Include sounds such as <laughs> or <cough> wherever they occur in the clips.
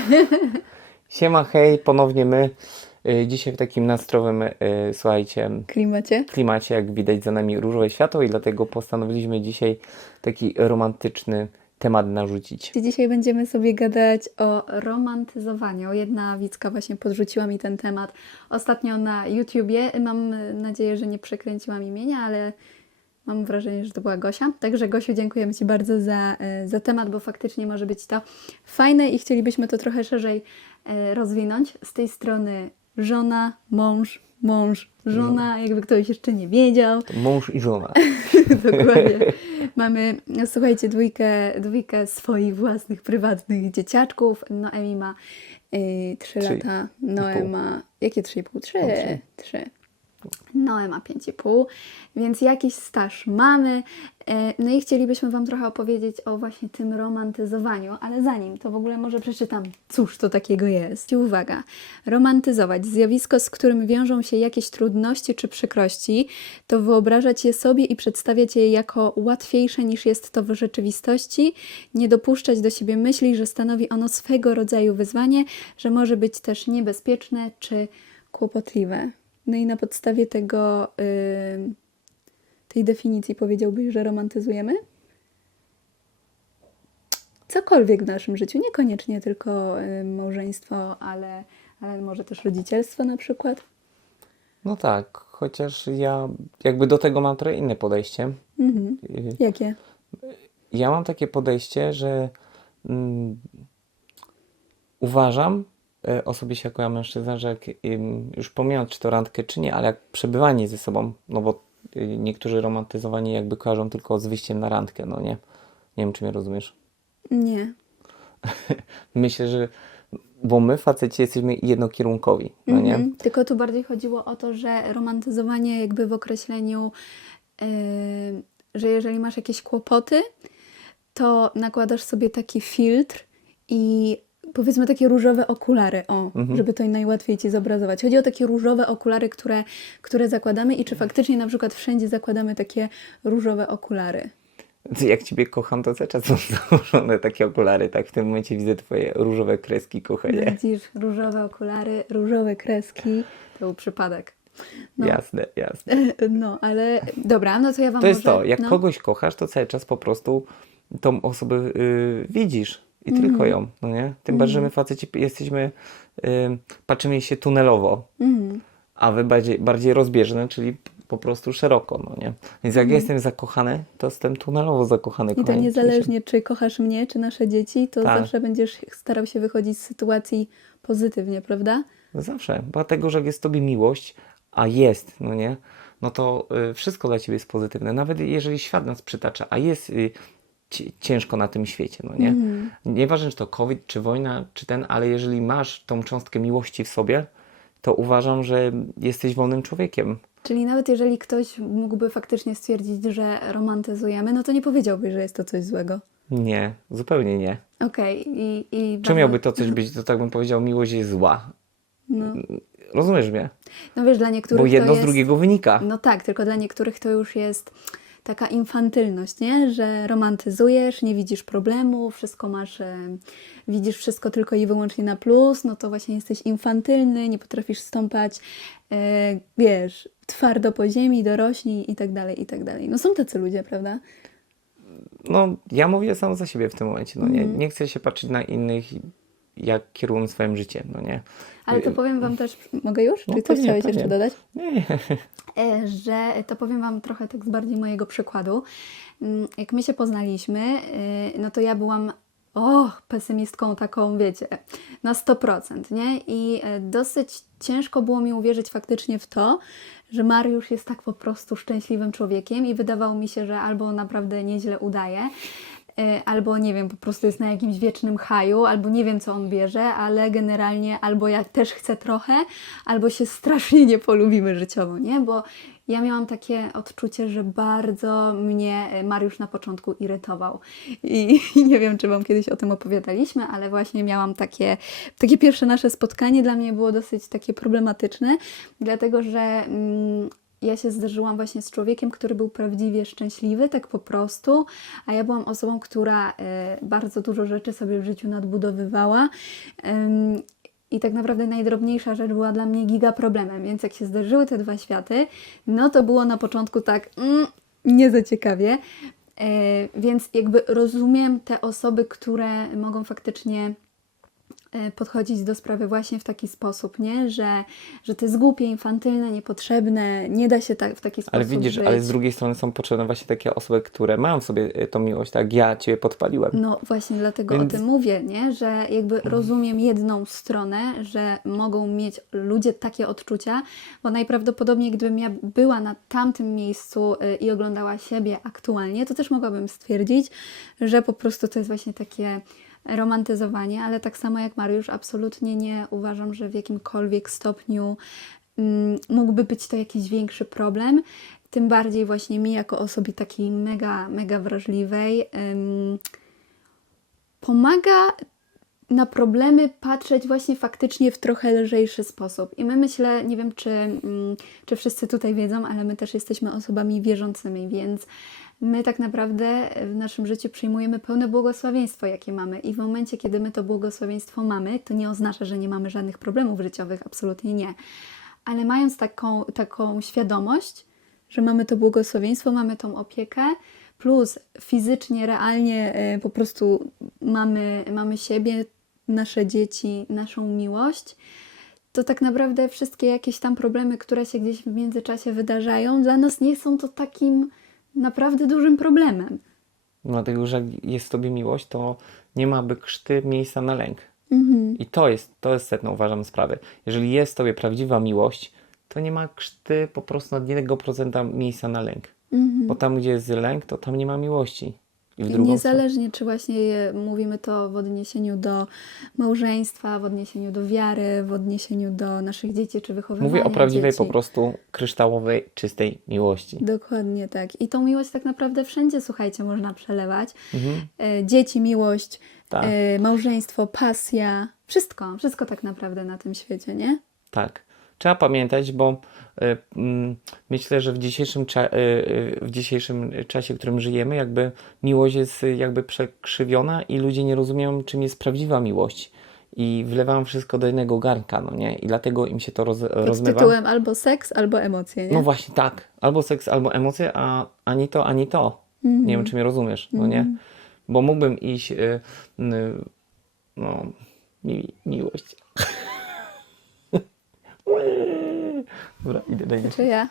<laughs> Siema, hej, ponownie my. Y, Dzisiaj w takim nastrowym, y, słuchajcie, klimacie. klimacie, jak widać za nami różowe światło i dlatego postanowiliśmy dzisiaj taki romantyczny temat narzucić. Dzisiaj będziemy sobie gadać o romantyzowaniu. Jedna widzka właśnie podrzuciła mi ten temat ostatnio na YouTubie. Mam nadzieję, że nie przekręciłam imienia, ale mam wrażenie, że to była Gosia. Także Gosiu, dziękujemy Ci bardzo za, e, za temat, bo faktycznie może być to fajne i chcielibyśmy to trochę szerzej e, rozwinąć. Z tej strony żona, mąż, mąż, żona, jakby ktoś jeszcze nie wiedział. Mąż i żona. <laughs> Dokładnie. Mamy, słuchajcie, dwójkę, dwójkę swoich własnych, prywatnych dzieciaczków. Noemi ma y, 3 Trzy lata, Noe ma... Jakie 3,5? 3. O, trzy. 3. Noe ma 5,5, więc jakiś staż mamy. E, No i chcielibyśmy Wam trochę opowiedzieć o właśnie tym romantyzowaniu, ale zanim to w ogóle może przeczytam, cóż to takiego jest. I Uwaga, romantyzować zjawisko, z którym wiążą się jakieś trudności czy przykrości, to wyobrażać je sobie i przedstawiać je jako łatwiejsze niż jest to w rzeczywistości, nie dopuszczać do siebie myśli, że stanowi ono swego rodzaju wyzwanie, że może być też niebezpieczne czy kłopotliwe. No i na podstawie tego, ym, tej definicji powiedziałbyś, że romantyzujemy? Cokolwiek w naszym życiu, niekoniecznie tylko ym, małżeństwo, ale, ale może też rodzicielstwo na przykład. No tak, chociaż ja jakby do tego mam trochę inne podejście. Mhm. Y, Jakie? Ja mam takie podejście, że mm, uważam osobiście jako ja mężczyzna, że jak, już pomijając czy to randkę, czy nie, ale jak przebywanie ze sobą, no bo y, niektórzy romantyzowanie jakby kojarzą tylko z wyjściem na randkę, no nie? Nie wiem, czy mnie rozumiesz. Nie. <laughs> Myślę, że bo my faceci jesteśmy jednokierunkowi, no nie? Mhm. Tylko tu bardziej chodziło o to, że romantyzowanie jakby w określeniu, yy, że jeżeli masz jakieś kłopoty, to nakładasz sobie taki filtr i powiedzmy takie różowe okulary, o, żeby to najłatwiej Ci zobrazować. Chodzi o takie różowe okulary, które, które zakładamy i czy faktycznie na przykład wszędzie zakładamy takie różowe okulary. Jak Ciebie kocham, to cały czas są założone takie okulary, tak? W tym momencie widzę Twoje różowe kreski, kochanie. Widzisz, różowe okulary, różowe kreski, to był przypadek. No. Jasne, jasne. <laughs> No, ale dobra, no to ja Wam To jest może... to, jak no. kogoś kochasz, to cały czas po prostu tą osobę y, widzisz i Mhm. tylko ją, no nie? Tym bardziej, że my faceci jesteśmy, y, patrzymy się tunelowo, Mhm. a wy bardziej, bardziej rozbieżne, czyli po prostu szeroko, no nie? Więc jak ja jestem zakochany, to jestem tunelowo zakochany. Mhm. I to niezależnie, czy kochasz mnie, czy nasze dzieci, to Tak. zawsze będziesz starał się wychodzić z sytuacji pozytywnie, prawda? No Zawsze, dlatego, że jak jest Tobie miłość, a jest, no nie? No to y, wszystko dla Ciebie jest pozytywne. Nawet jeżeli świat nas przytacza, a jest y, ciężko na tym świecie, no nie? Mhm. Nieważne, czy to COVID, czy wojna, czy ten, ale jeżeli masz tą cząstkę miłości w sobie, to uważam, że jesteś wolnym człowiekiem. Czyli nawet jeżeli ktoś mógłby faktycznie stwierdzić, że romantyzujemy, no to nie powiedziałbyś, że jest to coś złego. Nie, zupełnie nie. Okej, i, i Czy miałby to coś <laughs> być, to tak bym powiedział, miłość jest zła. No, Rozumiesz mnie? no wiesz, dla niektórych Bo jedno to z jest... drugiego wynika. No tak, tylko dla niektórych to już jest taka infantylność, nie? Że romantyzujesz, nie widzisz problemu, wszystko masz, e, widzisz wszystko tylko i wyłącznie na plus, no to właśnie jesteś infantylny, nie potrafisz stąpać, e, wiesz, twardo po ziemi, dorośnij i tak dalej, i tak dalej. No są tacy ludzie, prawda? No, ja mówię sam za siebie w tym momencie, no nie? Mhm. Nie chcę się patrzeć na innych, jak kierują swoim życiem, no nie? Ale to powiem Wam też, mogę już? Czy No coś pewnie, chciałeś pewnie. jeszcze dodać? Nie, <laughs> że to powiem Wam trochę tak z bardziej mojego przykładu. Mm, Jak my się poznaliśmy, y, no to ja byłam o, pesymistką taką, wiecie, na 100%, nie? I e, dosyć ciężko było mi uwierzyć faktycznie w to, że Mariusz jest tak po prostu szczęśliwym człowiekiem i wydawało mi się, że albo naprawdę nieźle udaje, albo nie wiem, po prostu jest na jakimś wiecznym haju, albo nie wiem, co on bierze, ale generalnie albo ja też chcę trochę, albo się strasznie nie polubimy życiowo, nie? Bo ja miałam takie odczucie, że bardzo mnie e, Mariusz na początku irytował. I, i <laughs> nie wiem, czy Wam kiedyś o tym opowiadaliśmy, ale właśnie miałam takie, takie pierwsze nasze spotkanie dla mnie było dosyć takie problematyczne, dlatego że mm, ja się zderzyłam właśnie z człowiekiem, który był prawdziwie szczęśliwy, tak po prostu, a ja byłam osobą, która e, bardzo dużo rzeczy sobie w życiu nadbudowywała. I tak naprawdę najdrobniejsza rzecz była dla mnie giga problemem, więc jak się zderzyły te dwa światy, no to było na początku tak mm, nie za ciekawie. E, więc jakby rozumiem te osoby, które mogą faktycznie podchodzić do sprawy właśnie w taki sposób, nie? Że, że to jest głupie, infantylne, niepotrzebne, nie da się tak, w taki sposób Ale widzisz, ale z drugiej strony są potrzebne właśnie takie osoby, które mają w sobie y, tą miłość, tak ja Ciebie podpaliłem. No właśnie dlatego Więc- o tym mówię, nie? że jakby rozumiem jedną stronę, że mogą mieć ludzie takie odczucia, bo najprawdopodobniej gdybym ja była na tamtym miejscu y, i oglądała siebie aktualnie, to też mogłabym stwierdzić, że po prostu to jest właśnie takie romantyzowanie, ale tak samo jak Mariusz, absolutnie nie uważam, że w jakimkolwiek stopniu mm, mógłby być to jakiś większy problem. Tym bardziej właśnie mi, jako osobie takiej mega, mega wrażliwej, ym, pomaga na problemy patrzeć właśnie faktycznie w trochę lżejszy sposób. I my myślę, nie wiem czy, mm, czy wszyscy tutaj wiedzą, ale my też jesteśmy osobami wierzącymi, więc my tak naprawdę w naszym życiu przyjmujemy pełne błogosławieństwo, jakie mamy. I w momencie, kiedy my to błogosławieństwo mamy, to nie oznacza, że nie mamy żadnych problemów życiowych, absolutnie nie. Ale mając taką, taką świadomość, że mamy to błogosławieństwo, mamy tą opiekę, plus fizycznie, realnie e, po prostu mamy, mamy siebie, nasze dzieci, naszą miłość, to tak naprawdę wszystkie jakieś tam problemy, które się gdzieś w międzyczasie wydarzają, dla nas nie są to takim naprawdę dużym problemem. Dlatego, że jak jest w Tobie miłość, to nie ma by krzty miejsca na lęk. Mhm. I to jest, to jest uważam, sprawy. Jeżeli jest w Tobie prawdziwa miłość, to nie ma krzty po prostu jednego procenta miejsca na lęk. Mhm. Bo tam, gdzie jest lęk, to tam nie ma miłości. Stronę. niezależnie, czy właśnie mówimy to w odniesieniu do małżeństwa, w odniesieniu do wiary, w odniesieniu do naszych dzieci, czy wychowywania Mówię o prawdziwej, dzieci. po prostu kryształowej, czystej miłości. Dokładnie tak. I tą miłość tak naprawdę wszędzie, słuchajcie, można przelewać. Mhm. E, dzieci, miłość, Tak. e, małżeństwo, pasja, wszystko, wszystko tak naprawdę na tym świecie, nie? Tak. Trzeba pamiętać, bo y, mm, myślę, że w dzisiejszym, y, y, w dzisiejszym czasie, w którym żyjemy, jakby miłość jest jakby przekrzywiona i ludzie nie rozumieją, czym jest prawdziwa miłość. I wlewają wszystko do jednego garnka, no nie? I dlatego im się to roz, Pod rozmywa. tytułem albo seks, albo emocje, nie? No właśnie tak. Albo seks, albo emocje, a ani to, ani to. Mhm. Nie wiem, czy mnie rozumiesz, no nie? Bo mógłbym iść, y, y, no, mi, miłość. Dobra, idę, idę. Czy ja?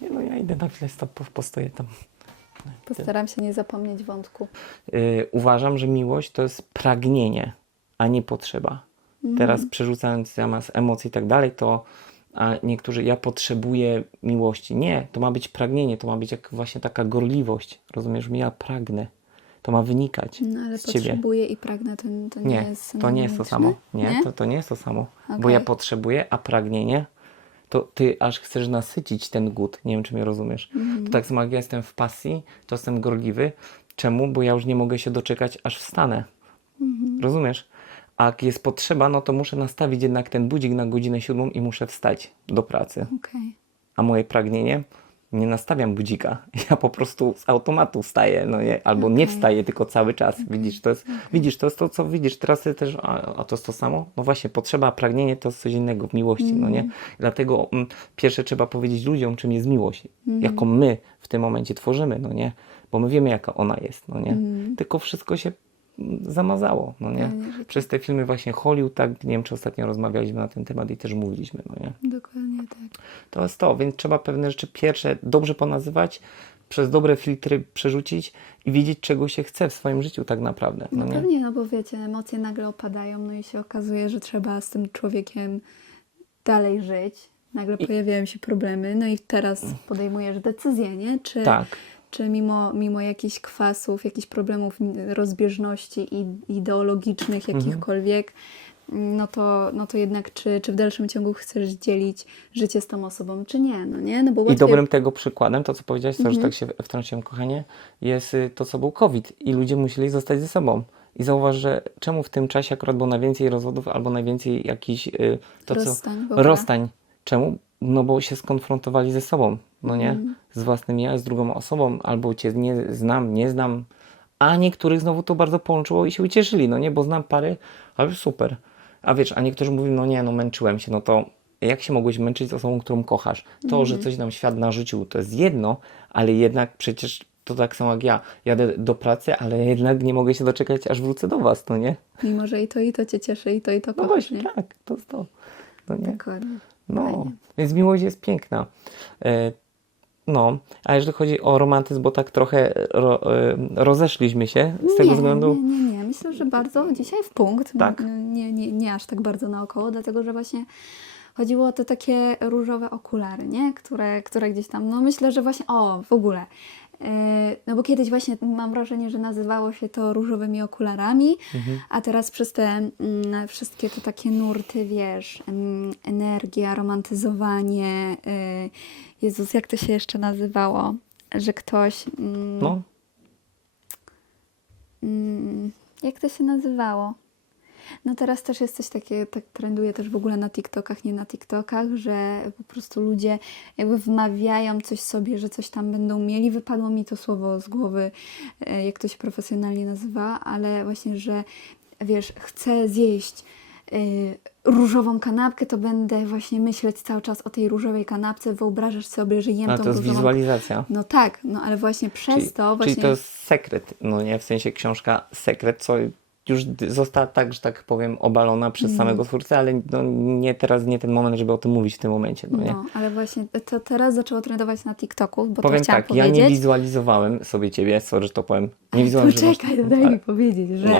Nie, no ja idę na chwilę, stop, po- postoję tam. Postaram się nie zapomnieć wątku. Y, uważam, że miłość to jest pragnienie, a nie potrzeba. Teraz przerzucając zamiast emocji i tak dalej, to a niektórzy, ja potrzebuję miłości. Nie, to ma być pragnienie, to ma być jak właśnie taka gorliwość. Rozumiesz? Ja pragnę. To ma wynikać No ale z ciebie. potrzebuję i pragnę, to, to nie, Nie, jest to nie jest to samo. synonimiczne? Nie, To, to nie jest to samo. Bo Okej. ja potrzebuję, a pragnienie, to ty aż chcesz nasycić ten głód. Nie wiem, czy mnie rozumiesz. Mhm. To tak samo jak ja jestem w pasji, to jestem gorliwy. Czemu? Bo ja już nie mogę się doczekać, aż wstanę. Mhm. Rozumiesz? A jak jest potrzeba, no to muszę nastawić jednak ten budzik na godzinę siódmą i muszę wstać do pracy. Okej. A moje pragnienie, nie nastawiam budzika. <laughs> Ja po prostu z automatu wstaję, no nie? Albo nie Okej. wstaję, tylko cały czas. Widzisz, to jest, widzisz, to jest to, co widzisz. Teraz ty też, a, a to jest to samo? No właśnie, potrzeba, pragnienie to jest coś innego w miłości, no nie? Dlatego mm, pierwsze trzeba powiedzieć ludziom, czym jest miłość. Jaką my w tym momencie tworzymy, no nie? Bo my wiemy, jaka ona jest, no nie? Tylko wszystko się mm, zamazało, no nie? Że tak. Przez te filmy właśnie Hollywood, tak, nie wiem, czy ostatnio rozmawialiśmy na ten temat i też mówiliśmy, no nie? Dokładnie tak. To jest to, więc trzeba pewne rzeczy pierwsze dobrze ponazywać, przez dobre filtry przerzucić i wiedzieć, czego się chce w swoim życiu tak naprawdę. No No nie? pewnie, no bo wiecie, emocje nagle opadają, no i się okazuje, że trzeba z tym człowiekiem dalej żyć. Nagle pojawiają się problemy, no i teraz podejmujesz decyzję, nie? Czy, Tak. czy mimo, mimo jakichś kwasów, jakichś problemów, rozbieżności i ideologicznych Mhm. No to, no to jednak czy, czy w dalszym ciągu chcesz dzielić życie z tą osobą, czy nie, no nie? No bo I łatwiej... dobrym tego przykładem, to co powiedziałeś, Mhm. to, że tak się wtrąciłem, kochanie, jest y, to, co był COVID i ludzie musieli zostać ze sobą. I zauważ, że czemu w tym czasie akurat było najwięcej rozwodów albo najwięcej jakichś y, to, co, Rozstań ogóle. rozstań. Czemu? No bo się skonfrontowali ze sobą. no nie? Z własnym ja, z drugą osobą, albo cię nie znam, nie znam, a niektórych znowu to bardzo połączyło i się ucieszyli, no nie? Bo znam pary, ale super. A wiesz, a niektórzy mówią, no nie, no męczyłem się, no to jak się mogłeś męczyć z osobą, którą kochasz? To, że coś nam świat narzucił, to jest jedno, ale jednak przecież to tak samo jak ja. Jadę do pracy, ale jednak nie mogę się doczekać, aż wrócę do was, no nie? Mimo, że i to, i to cię cieszy, i to, i to No kochasz, właśnie, nie? tak, to jest to. No nie? Dokładnie. No, Fajnie. więc miłość jest piękna. E, no, a jeżeli chodzi o romantyzm, bo tak trochę ro, e, rozeszliśmy się z tego nie, względu. Nie, nie, nie. Myślę, że bardzo dzisiaj w punkt. Tak. Nie, nie, nie aż tak bardzo naokoło, dlatego że właśnie chodziło o te takie różowe okulary, nie? Które, które gdzieś tam, no myślę, że właśnie, o, w ogóle. Yy, No bo kiedyś właśnie mam wrażenie, że nazywało się to różowymi okularami, Mhm. a teraz przez te mm, wszystkie te takie nurty, wiesz, mm, energia, romantyzowanie, yy, Jezus, jak to się jeszcze nazywało? Że ktoś... mm, No, Mm, jak to się nazywało? No teraz też jest coś takie, tak trenduje też w ogóle na TikTokach, nie na TikTokach, że po prostu ludzie jakby wmawiają coś sobie, że coś tam będą mieli. Wypadło mi to słowo z głowy, e, jak to się profesjonalnie nazywa, ale właśnie, że wiesz, chcę zjeść różową kanapkę, to będę właśnie myśleć cały czas o tej różowej kanapce, wyobrażasz sobie, że jem a tą to jest różową wizualizacja. No tak, no ale właśnie przez Czyli, to właśnie... czyli to jest sekret, no nie? W sensie książka sekret, co już została tak, że tak powiem, obalona przez Mm. samego twórcę, ale no, nie teraz, nie ten moment, żeby o tym mówić w tym momencie, no nie? No, ale właśnie to teraz zaczęło trendować na TikToku, bo Powiem to chciałam tak, ja powiedzieć. nie wizualizowałem sobie ciebie, sorry, że to powiem. Nie wizualizowałem. Poczekaj, daj mi powiedzieć, że No.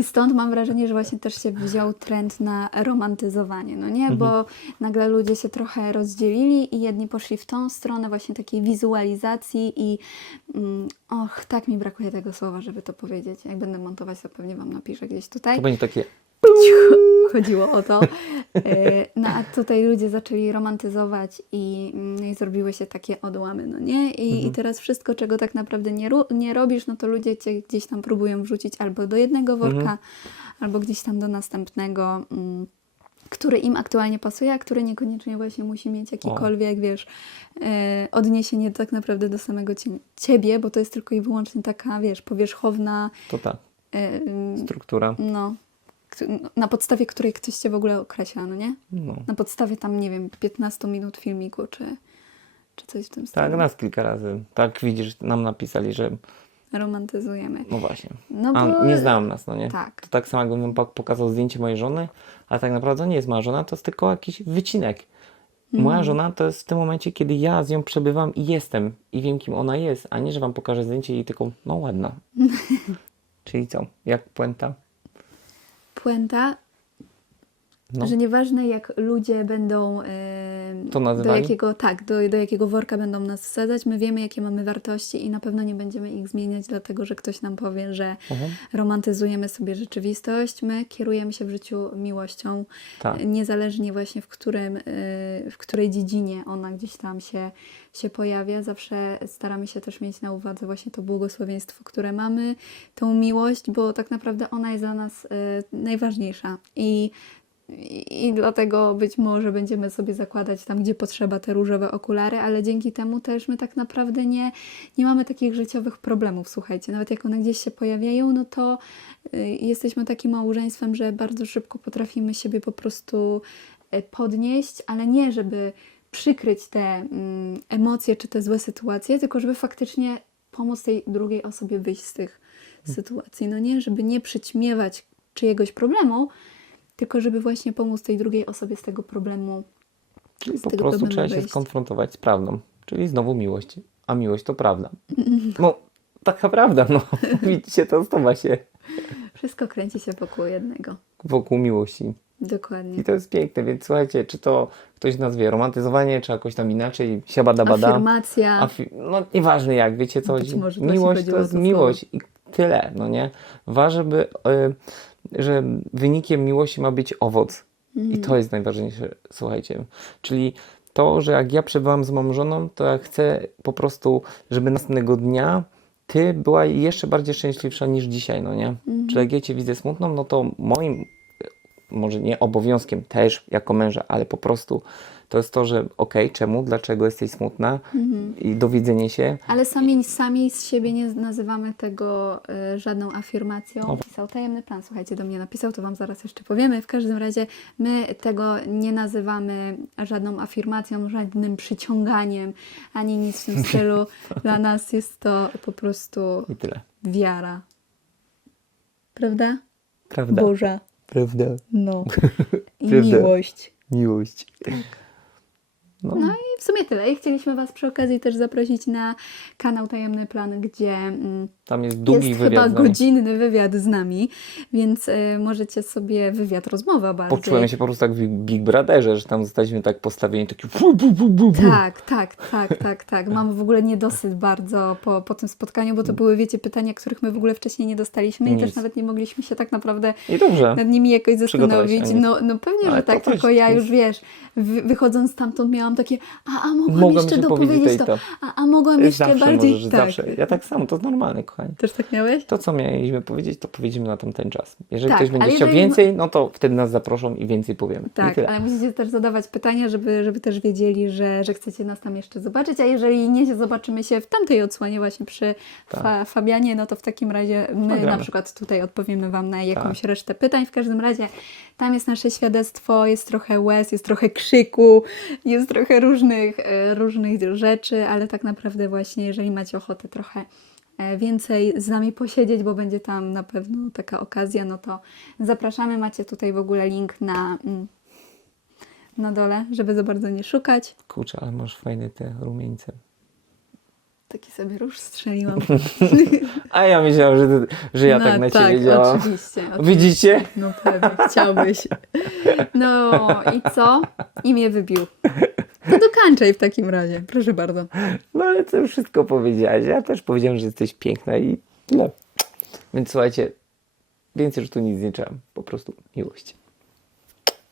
i stąd mam wrażenie, że właśnie też się wziął trend na romantyzowanie, no nie? Mhm. Bo nagle ludzie się trochę rozdzielili i jedni poszli w tą stronę właśnie takiej wizualizacji i mm, och, tak mi brakuje tego słowa, żeby to powiedzieć. Jak będę montować, to pewnie Wam napiszę gdzieś tutaj. To będzie takie, <laughs> chodziło o to. E, No a tutaj ludzie zaczęli romantyzować i, mm, i zrobiły się takie odłamy, no nie? I, I teraz wszystko, czego tak naprawdę nie, nie robisz, no to ludzie cię gdzieś tam próbują wrzucić albo do jednego worka, albo gdzieś tam do następnego. mm, który im aktualnie pasuje, a który niekoniecznie właśnie musi mieć jakikolwiek, wiesz, e, odniesienie tak naprawdę do samego cie- ciebie, bo to jest tylko i wyłącznie taka, wiesz, powierzchowna, to ta struktura. no, na podstawie której ktoś cię w ogóle określa, no nie? No. Na podstawie tam, nie wiem, 15 minut filmiku, czy, czy coś w tym stylu. Tak, nas kilka razy. Tak widzisz, nam napisali, że Romantyzujemy. no właśnie. No A bo... nie znałem nas, no nie? Tak. To tak samo jakbym pok- pokazał zdjęcie mojej żony, a tak naprawdę nie jest moja żona, to jest tylko jakiś wycinek. Mhm. Moja żona to jest w tym momencie, kiedy ja z nią przebywam i jestem i wiem, kim ona jest, a nie, że wam pokażę zdjęcie i tylko, no ładna. <laughs> Czyli co? Jak puenta? Puenta, No. że nieważne jak ludzie będą To do jakiego, tak, do, do jakiego worka będą nas wsadzać, my wiemy jakie mamy wartości i na pewno nie będziemy ich zmieniać, dlatego że ktoś nam powie, że Mhm. romantyzujemy sobie rzeczywistość, my kierujemy się w życiu miłością, Tak. niezależnie właśnie w, którym, y, w której dziedzinie ona gdzieś tam się, się pojawia. Zawsze staramy się też mieć na uwadze właśnie to błogosławieństwo, które mamy, tą miłość, bo tak naprawdę ona jest dla nas y, najważniejsza. I i, I dlatego być może będziemy sobie zakładać tam, gdzie potrzeba, te różowe okulary, ale dzięki temu też my tak naprawdę nie, nie mamy takich życiowych problemów. Słuchajcie, nawet jak one gdzieś się pojawiają, no to y, jesteśmy takim małżeństwem, że bardzo szybko potrafimy siebie po prostu y, podnieść, ale nie żeby przykryć te mm, emocje czy te złe sytuacje, tylko żeby faktycznie pomóc tej drugiej osobie wyjść z tych sytuacji. No nie, żeby nie przyćmiewać czyjegoś problemu, tylko żeby właśnie pomóc tej drugiej osobie z tego problemu. Czyli z po prostu trzeba się wyjść. skonfrontować z prawdą. Czyli znowu miłość. A miłość to prawda. <laughs> No, taka prawda, no. <laughs> Widzicie, to zdoba się Wszystko kręci się wokół jednego. wokół miłości. Dokładnie. I to jest piękne, więc słuchajcie, czy to ktoś nazwie romantyzowanie, czy jakoś tam inaczej, siabadabada. Afirmacja. Afi- no nieważne jak, wiecie co Być chodzi. Miłość to jest miłość i tyle, no nie? Ważne, żeby, y, że wynikiem miłości ma być owoc. Mhm. I to jest najważniejsze, słuchajcie. Czyli to, że jak ja przebywam z moją żoną, to ja chcę po prostu, żeby następnego dnia ty była jeszcze bardziej szczęśliwsza niż dzisiaj, no nie? Mhm. Czyli jak ja cię widzę smutną, no to moim może nie obowiązkiem też jako męża, ale po prostu to jest to, że okej, czemu, dlaczego jesteś smutna i dowiedzenie się. Ale sami, sami z siebie nie nazywamy tego y, żadną afirmacją. O. Napisał tajemny plan, słuchajcie, do mnie napisał, to Wam zaraz jeszcze powiemy. W każdym razie my tego nie nazywamy żadną afirmacją, żadnym przyciąganiem, ani nic w tym <laughs> stylu. Dla nas jest to po prostu wiara. Prawda? Prawda? Boża. Prawda. No. <laughs> I Prawda. miłość. Miłość. No, No i w sumie tyle. I chcieliśmy Was przy okazji też zaprosić na kanał Tajemny Plan, gdzie mm, tam jest długi jest wywiad. chyba godzinny wywiad z nami, więc y, możecie sobie wywiad, rozmowę bardziej. Poczułem się po prostu tak w Big Brotherze, że tam zostaliśmy tak postawieni, taki fu, bu, bu, bu, bu. Tak, tak, tak, tak, tak. Mam w ogóle niedosyt bardzo po, po tym spotkaniu, bo to były, wiecie, pytania, których my w ogóle wcześniej nie dostaliśmy i Nic. też nawet nie mogliśmy się tak naprawdę I nad nimi jakoś zastanowić. No, no pewnie, Ale że tak, tylko ja już, wiesz, wy, wychodząc stamtąd miałam takie, a, a mogłam Mogłam jeszcze jeszcze powiedzieć dopowiedzieć to i to. A, a mogłam jeszcze Zawsze bardziej... możesz, tak. zawsze. Ja tak samo, to jest normalne, kochani. Też tak miałeś? To, co mieliśmy powiedzieć, to powiedzmy na tamten czas. Jeżeli Tak, ktoś będzie chciał jeżeli- więcej, no to wtedy nas zaproszą i więcej powiemy. Tak, ale musicie też zadawać pytania, żeby, żeby też wiedzieli, że, że chcecie nas tam jeszcze zobaczyć, a jeżeli nie zobaczymy się w tamtej odsłonie właśnie przy Tak. fa Fabianie, no to w takim razie my na przykład tutaj odpowiemy Wam na jakąś Tak. resztę pytań. W każdym razie tam jest nasze świadectwo, jest trochę łez, jest trochę krzyku, jest trochę różnych, e, różnych rzeczy, ale tak naprawdę właśnie jeżeli macie ochotę trochę więcej z nami posiedzieć, bo będzie tam na pewno taka okazja, no to zapraszamy. Macie tutaj w ogóle link na, mm, na dole, żeby za bardzo nie szukać. Kurczę, ale masz fajne te rumieńce. Taki sobie róż strzeliłam. <laughs> A ja myślałam, że, ty, że ja no, tak na ciebie działam. Oczywiście, oczywiście. Widzicie? No pewnie, chciałbyś. No i co? I mnie wybił. To dokańczaj w takim razie, proszę bardzo. No ale to już wszystko powiedziałaś. Ja też powiedziałem, że jesteś piękna i tyle. Więc słuchajcie, więcej już tu nic nie trzeba. Po prostu miłość.